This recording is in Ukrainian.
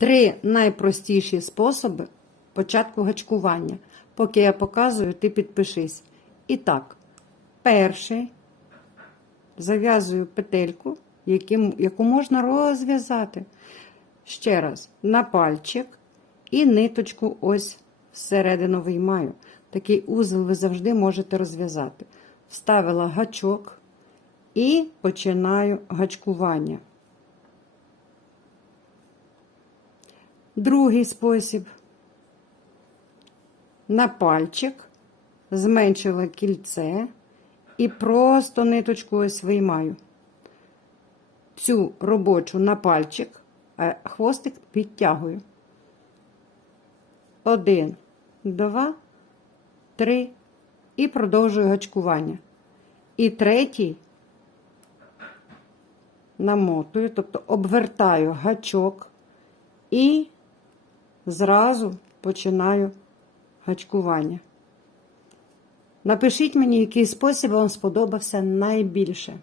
Три найпростіші способи початку гачкування. Поки я показую, ти підпишись. І так, перший зав'язую петельку, яку можна розв'язати. Ще раз, на пальчик і ниточку ось всередину виймаю. Такий узел ви завжди можете розв'язати. Вставила гачок і починаю гачкування. Другий спосіб. На пальчик зменшила кільце і просто ниточку ось виймаю. Цю робочу на пальчик, а хвостик підтягую. Один, два, три. І продовжую гачкування. І третій намотую, тобто обвертаю гачок і зразу починаю гачкування. Напишіть мені, який спосіб вам сподобався найбільше.